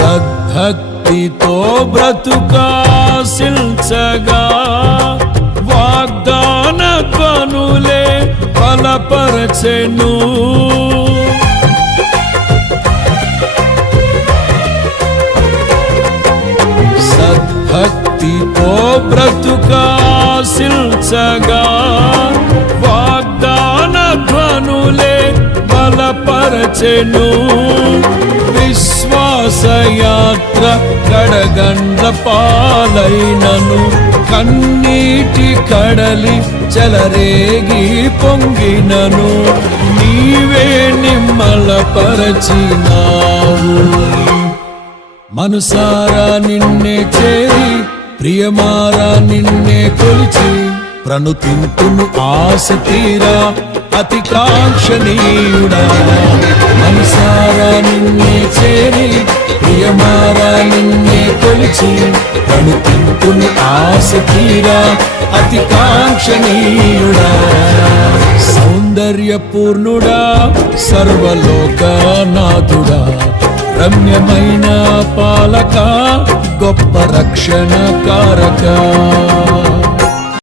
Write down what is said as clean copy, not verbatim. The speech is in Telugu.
సద్భక్తితో బ్రతుకాశించగా వాగ్దాన ధ్వనులే బలపరచెను. సద్భక్తితో బ్రతుకాశించగా వాగ్దాన ధ్వనులే బలపరచెను. విశ్వాసయాత్ర కడగండ్ల పాలైనను కన్నీటి కడలి చెలరేగి పొంగినను నీవే నిమ్మలపరచినావు. మనసారా నిన్నే చేరి ప్రియమారా నిన్నే కొలిచి ప్రణుతింతును ఆశ తీరా అతి కాంక్షణీయుడా. మనసారా నిన్నే చేరి ప్రియమారా నిన్నే కొలిచి ప్రణుతింతును ఆశ తీరా అతి కాంక్షణీయుడా. సౌందర్యపూర్ణుడా సర్వలోకనాథుడా రమ్యమైన పాలక గొప్ప రక్షణ కారక